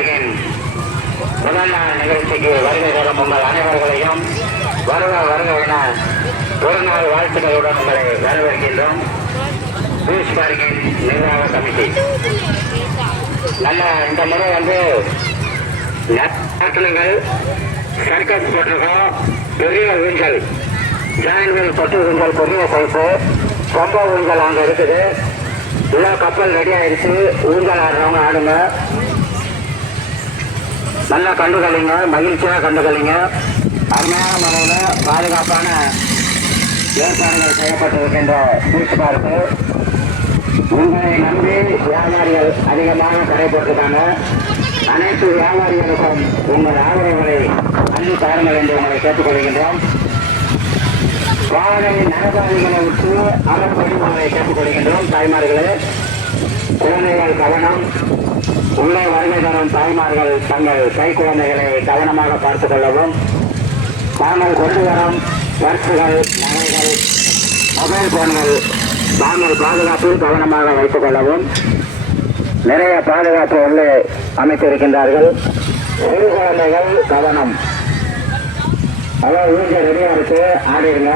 பார்க்கின் முதல் நாள் நிகழ்ச்சிக்கு வருகை தரும் உங்கள் அனைவர்களையும் வருக வருக என ஒரு நாள் வாழ்த்துக்களுடன் உங்களை வரவேற்கின்றோம். பீச் பார்க்கின் நிர்வாக கமிட்டி நல்ல இந்த முறை நாட்டணுங்கள் சர்க்கஸ் போட்டிருக்கோம். பெரிய ஊஞ்சல் ஜாயின்கள் பட்டு ஊஞ்சல் பெரிய சைப்பு கொம்ப ஊஞ்சல் அங்கே இருக்குது. எல்லா கப்பல் ரெடி ஆயிடுச்சு. ஊஞ்சல் ஆடுறவங்க ஆடுங்க. நல்லா கண்டுகளிங்க, மகிழ்ச்சியாக கண்டுகளிங்க. அருமையான முறையில் பாதுகாப்பான ஏற்பாடுகள் செய்யப்பட்டிருக்கின்ற பீச் பார்க்கு. உங்களை நம்பி வியாபாரிகள் அதிகமாக கடை போட்டிருக்காங்க. அனைத்து வியாபாரிகளுக்கும் உங்கள் ஆதரவுகளை அள்ளி தாருங்கள் என்று உங்களை கேட்டுக்கொள்கின்றோம். வாகன நகர்வாதிகளை விட்டு அமர்படி உங்களை கேட்டுக்கொள்கின்றோம். தாய்மார்களே, குழந்தைகள் கவனம். உள்ளே வருகை தரும் தாய்மார்கள் தங்கள் கை குழந்தைகளை கவனமாக பார்த்துக் கொள்ளவும். தாங்கள் கொண்டு வரும் பர்சுகள், நகைகள், மொபைல் போன்கள் தாங்கள் பாதுகாப்பில் கவனமாக வைத்துக் கொள்ளவும். நிறைய பாதுகாப்பு உள்ளே அமைத்திருக்கின்றார்கள். சிறு குழந்தைகள் கவனம். அதாவது ஊஞ்சல் ரெடியா இருக்கு, ஆடிடுங்க.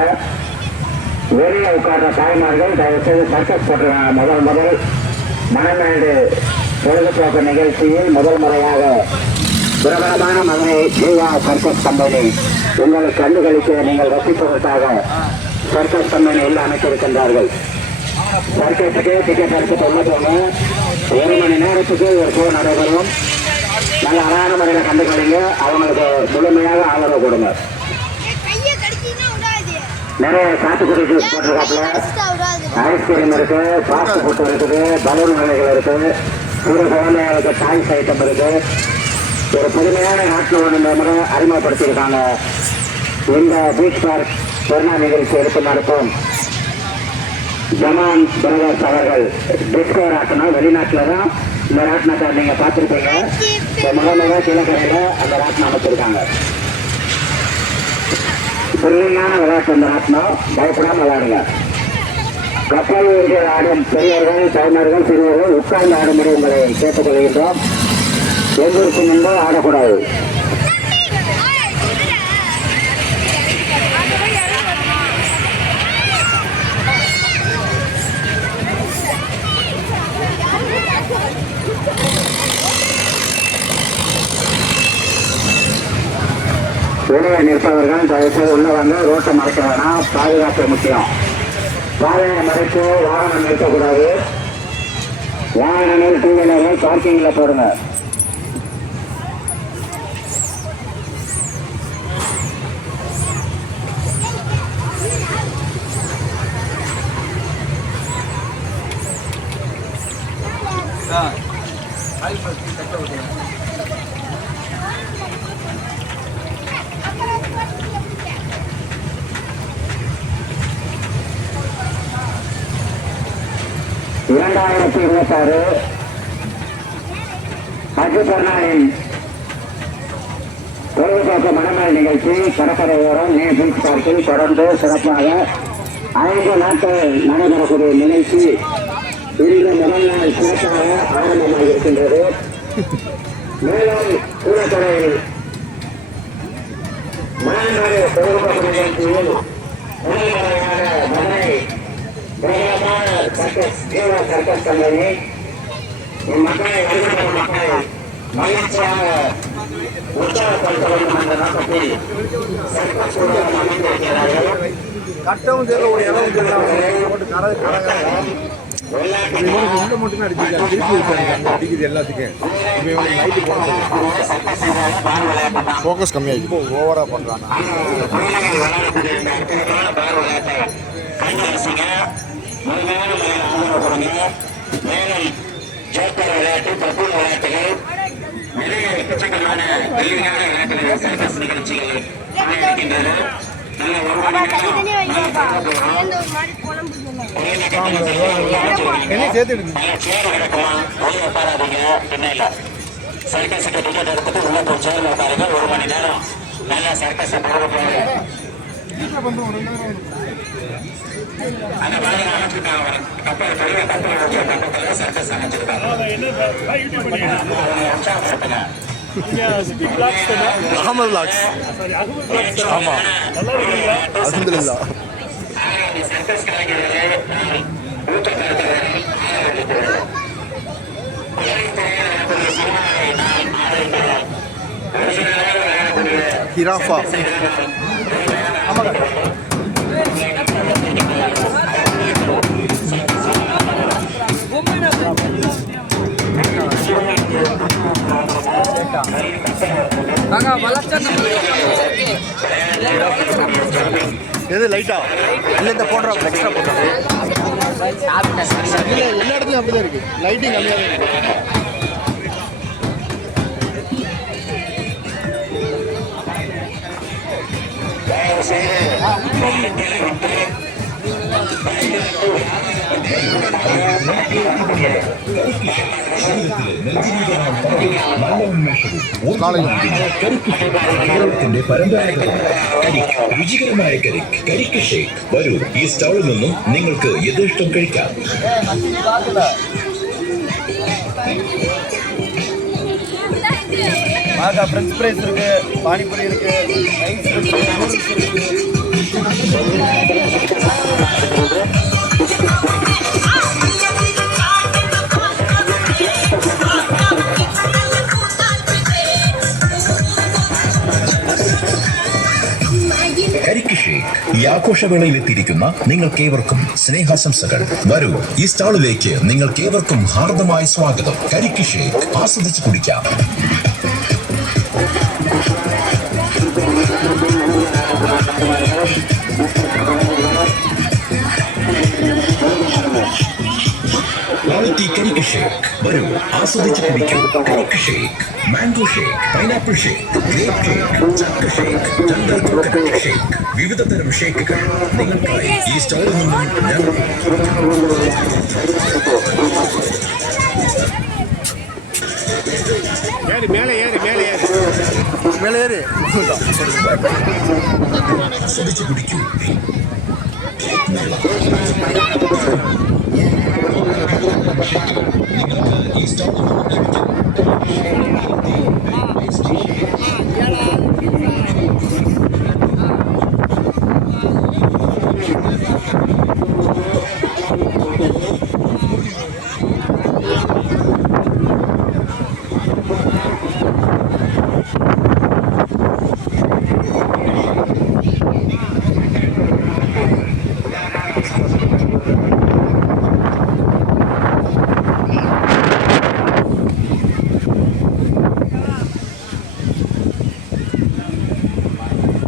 வெளியே உட்கார்ந்த தாய்மார்கள் தயவுசெய்து சர்க்கஸ் போட்டுருக்காங்க. முதல் மணமேடு பொழுதுபோக்கு நிகழ்ச்சியில் முதல் முறையாக பிரபலமான மகனை ஜீவா சர்க்கஸ் கம்பெனி உங்களுக்கு கண்டுகளிக்க நீங்கள் ரசிப்பதற்காக சர்க்கஸ் கம்பெனி உள்ள அமைத்திருக்கின்றார்கள். சர்க்கஸுக்கு டிக்கெட் எடுத்து கொள்ளப்போங்க. 1 மணி நேரத்துக்கு ஒரு ஷோ நடைபெறும். நல்ல அழகான முறையில் கண்டுகளிங்க. அவங்களுக்கு முழுமையாக ஆதரவு கொடுங்க. நிறைய சாத்துக்குடி ஜூஸ் போட்டிருக்காப்புல, ஐஸ்கிரீம் இருக்கு, ஃபாஸ்ட் ஃபுட் இருக்குது, பலூன் வகைகள் இருக்கு, சிறு குழந்தைகளுக்கு டாய்ஸ் ஐட்டம் இருக்கு. ஒரு புதுமையான நாட்டில் ஒன்று அறிமுகப்படுத்தியிருக்காங்க. இந்த பீச் பார்க் பெருநாள் நிகழ்ச்சி எடுத்து நடத்தும் ஜமான் பிரதர்ஸ் அவர்கள் டிஸ்கோ ராட்டினம். வெளிநாட்டில் தான் இந்த ராட்டினத்தை நீங்கள் பார்த்துருப்பீங்க. முதல்ல கிழக்கரையில் அந்த ராட்டினம் அமைச்சிருக்காங்க. புள்ளியான விளையாட்டு அந்த ராட்டினம். பயப்படாமல் விளையாடுங்க. கப்பல் ஊஞ்சல் ஆடும் பெரியவர்கள், தாய்மார்கள், சிறியவர்கள் உட்கார்ந்து ஆடும்படி உங்களை கேட்டுக்கொள்கின்றோம். எங்களுக்கு முன்பு ஆடக்கூடாது. வெளியே நிற்பவர்கள் தயவுசெய்து உள்ள வந்து ரோட்டை மறைக்க வேணாம். பாதுகாப்பு முக்கியம். பாதையை மறைத்து வாகனம் நிறுத்தக்கூடாது. வாகனங்கள், டூ வீலர்கள் பார்க்கிங்ல போடுங்க. இரண்டாயிரத்தி 26 ஹஜ் பெருநாளின் பொழுதுபோக்கு மணமேல் நிகழ்ச்சி கடற்கரையோரம் நீர் பீச் பார்க்கில் தொடர்ந்து சிறப்பாக 5 நாட்கள் நடைபெறக்கூடிய நிகழ்ச்சி இன்று முதல் நாள் சிறப்பாக ஆரம்பமாக இருக்கின்றது. மேலும் கூடத்துறையில் மணமேல் பொழுதுபோக்கு நிகழ்ச்சியில் முதல்முறையாக மதுரை பிரபலமான சர்க்கஸ் ஜீவா சர்க்கஸ் கம்பெனி மக்களை வருகின்ற மக்களை மகிழ்ச்சியாக உற்சாகப்படுத்த வேண்டும் என்ற நோக்கத்தில் சர்க்கஸ் கூடம் அமைந்திருக்கிறார்கள். கட்டவும் தெரியல, ஒரு இடம் மட்டுமே அடிக்குது எல்லாத்துக்கும். ஃபோக்கஸ் கம்மியாகி இப்போ ஓவரா பண்றாங்க. முழுமையான முறையில் ஆதரவு கொடுங்க. மேலும் ஜோக்கர் விளையாட்டு, பப்பூர் விளையாட்டுகள், நிறைய எக்கச்சக்கமான வெள்ளியான விளையாட்டுகள், சர்க்கஸ் நிகழ்ச்சிகள் இருக்கின்றது. நல்ல வருமானம் சர்க்கஸுக்கு டிக்கெட் எடுத்துட்டு உள்ள போய் சேர்ல உட்காருங்க. 1 மணி நேரம் நல்லா சர்க்கஸ் போக அந்த மாதிரி அமைச்சிருக்காங்க. கப்பல் பெரிய கப்பல் கப்பல் சர்க்கஸ் அமைச்சிருக்காங்க. உற்சாகப்படுத்துங்க. அகமது பிளாக்ஸ். ஆமாம், அல்ஹம்துலில்லாஹ். சர்க்கஸ் கலைஞர்களே ஊக்க கருத்துக்களை ஹிராஃபா. எது லைட்டா இல்லை இந்த போடுறா எக்ஸ்ட்ரா போடுறா இல்லை எல்லா இடத்துலையும் அப்படி தான் இருக்குது. லைட்டிங் கம்மியாக தான் இருக்குது. രുചികരമായ കരിക്ക് ഷേക്ക് വരൂ. ഈ സ്റ്റാളിൽ നിന്നും നിങ്ങൾക്ക് യഥേഷ്ടം കഴിക്കാം. ஃப்ரெஞ்ச் ஃப்ரைஸ் இருக்கு, பானிபூரி இருக்கு, ரைஸ் இருக்கு, நூடுல்ஸ் இருக்கு. കരിക്ക് ഷേക്ക് ഈ ആഘോഷവേളയിൽ എത്തിയിരിക്കുന്ന നിങ്ങൾക്കേവർക്കും സ്നേഹാശംസകൾ. വരൂ, ഈ സ്റ്റാളിലേക്ക് നിങ്ങൾക്കേവർക്കും ഹാർദമായ സ്വാഗതം. കരിക്ക് ഷേക്ക് ആസ്വദിച്ച് കുടിക്കാം. ക്വാളിറ്റി കരിക്ക് ഷേക്ക് വരൂ, ആസ്വദിച്ച് കുടിക്കൂ. കരിക്ക് shake, mango shake, pineapple shake, grape shake, ചക്ക ഷേക്ക്, ജംഗൽ കോക്കനട്ട് ഷേക്ക്, വിവിധ തരം ഷേക്കുകൾ നിങ്ങൾക്കായി ഈ സ്റ്റാളിൽ നിന്നും மேலே ஏறி ആസ്വദിച്ച് കുടിക്കൂ. നിങ്ങൾക്ക് ഈ സ്റ്റാളിൽ നിന്നും ലഭിക്കും.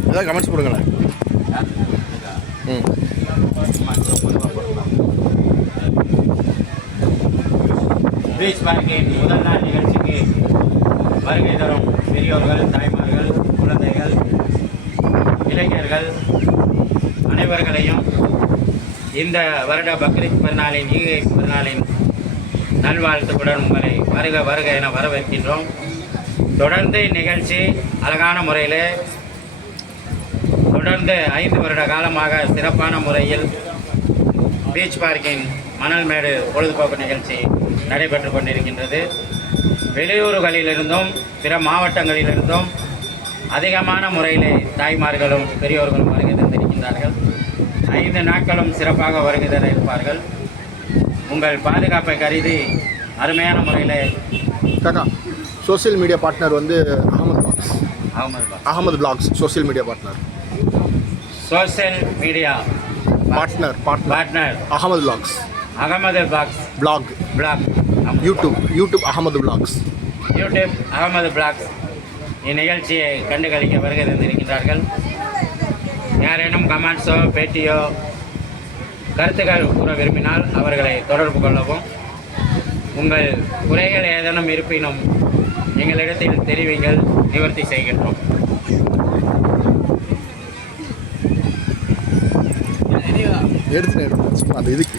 ஏதாவது கமெண்ட்ஸ் போடுங்களேன். பீச் பார்க்கின் முதல் நாள் நிகழ்ச்சிக்கு வருகை தரும் பெரியோர்கள், தாய்மார்கள், குழந்தைகள், இளைஞர்கள் அனைவர்களையும் இந்த வருட பக்ரீத் பெருநாளின் ஈகை பெருநாளின் நல்வாழ்த்துக்களுடன் உங்களை வருக வருக என வரவேற்கின்றோம். தொடர்ந்து இந்நிகழ்ச்சி அழகான முறையில் தொடர்ந்து 5 வருட காலமாக சிறப்பான முறையில் பீச் பார்க்கின் மணல் மேடு பொழுதுபோக்கு நிகழ்ச்சி நடைபெற்று கொண்டிருக்கின்றது. வெளியூர்களிலிருந்தும் பிற மாவட்டங்களிலிருந்தும் அதிகமான முறையில் தாய்மார்களும் பெரியோர்களும் வருகை தந்திருக்கின்றார்கள். 5 நாட்களும் சிறப்பாக வருகை தர இருப்பார்கள். உங்கள் பாதுகாப்பை கருதி அருமையான முறையில் காக்கா சோசியல் மீடியா பார்ட்னர் வந்து Ahmed blogs social media partner Ahmed blogs blog YouTube Ahmed blogs இந்நிகழ்ச்சியை கண்டுகளிக்க வருகை தந்திருக்கின்றார்கள். யாரேனும் கமெண்ட்ஸோ பேட்டியோ கருத்துக்கள் கூற விரும்பினால் அவர்களை தொடர்பு கொள்ளவும். உங்கள் குறைகள் ஏதேனும் இருப்பினும் எங்களிடத்தில் தெரிவிங்கள், நிவர்த்தி செய்கின்றோம். எடுத்து அந்த இதுக்கு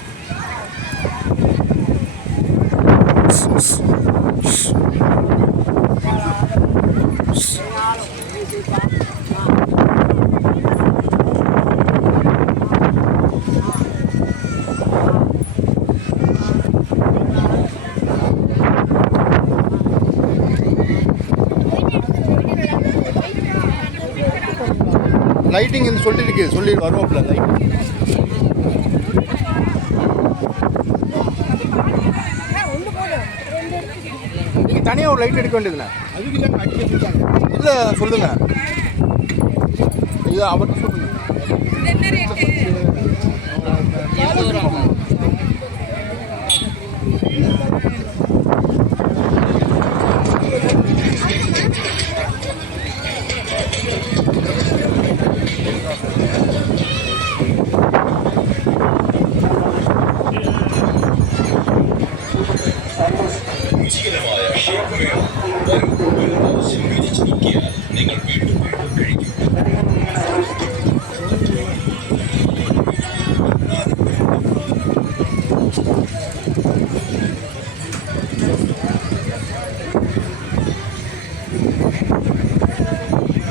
லைட்டிங் சொல்லி வருவாப்புல லைட்டிங். நீங்கள் தனியாக ஒரு லைட் எடுக்க வேண்டியதுண்ணே. இல்லை சொல்லுங்க, இது அவர்கிட்ட சொல்லுங்க. രുചികരമായ ഷേക്ക് വേണം. വരൂ, ഒരു പ്രാവശ്യം രുചിച്ച് നോക്കിയാൽ നിങ്ങൾ വീണ്ടും വീണ്ടും കഴിക്കും.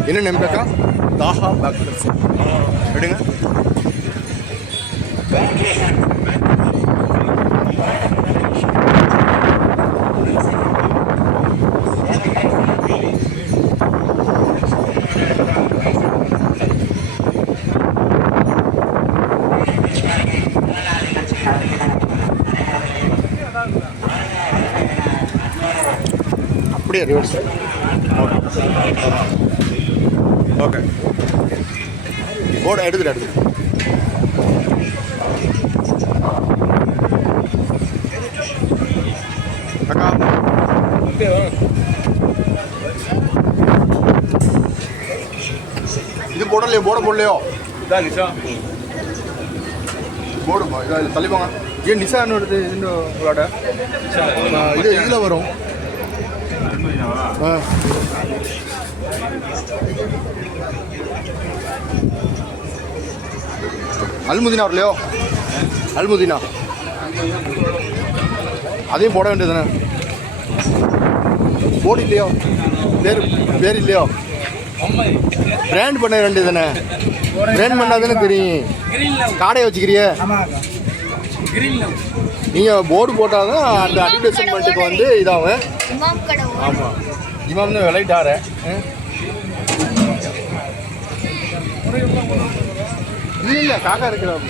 என்ன நம்பக்கா தாஹா பேக்கர்ஸ் எடுங்க. அப்படியே ரிவர்ஸ். ஓகே, போர்டு எடுத்துட்டு அக்கா இது போடலையோ இதான் நிஷா போடுமா? இதில் தள்ளிப்பாங்க. ஏன் நிஷான்னு வருது உங்களோட? இது இதில் வரும். அல்முதீனா வரலையோ? அல்முதீனா அதையும் போட வேண்டியதுதானே? போர்டு இல்லையோ? பேர் இல்லையோ? பிராண்ட் பண்ண வேண்டியதுதானே? பிராண்ட் பண்ணாதானே தெரியும். காடையை வச்சுக்கிறிய நீங்கள் போர்டு போட்டால் தான் அந்த அட்வர்டைஸ்மெண்ட்டுக்கு வந்து இதாகும். ஆமாம், இமாம் தான் விளையாட்டார. இல்லை காக்கா இருக்கிறோம்.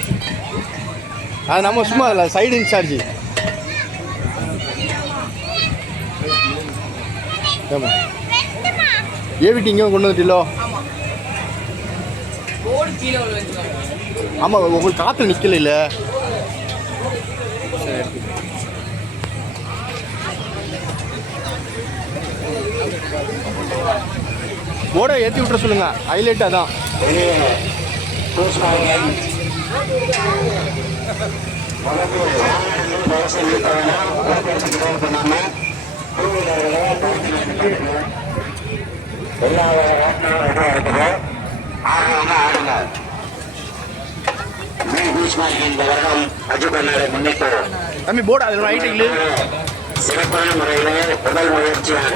அது நம்ம சும்மா இல்லை, சைடு இன்சார்ஜ். ஆமாம், ஏவிட்டி இங்கே கொண்டு வந்துட்டீங்களோ? ஆமாம், உங்களுக்கு காற்று நிற்கல. இல்லை போர்டை ஏற்றி விட்டுற சொல்லுங்க. ஹைலைட் அதான். தம்பி போர்டு அதில் ஹைட்டிங்கு சிறப்பான முறையில் முதல் முயற்சியாக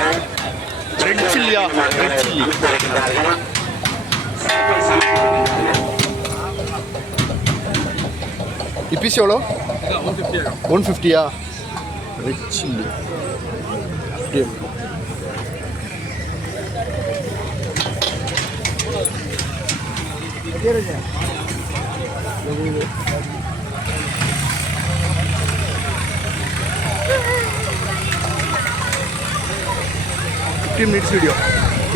ரெட் சில்லியா? ரெட் சில்லி பீஸ் எவ்வளோ? 150யா? ரெட் சில்லி மினிட்ஸ் வீடியோ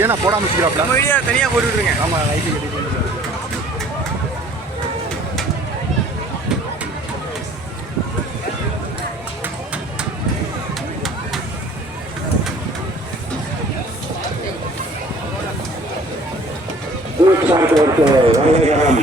ஏன்னா போடாமல் வச்சுக்கிறாப்ல. நம்ம வீடியோ தனியாக போட்டு விட்ருங்க. ஆமாம், லைட்டு கட்டிட்டு பூச்சாட்டுக்கு வருகைதரம்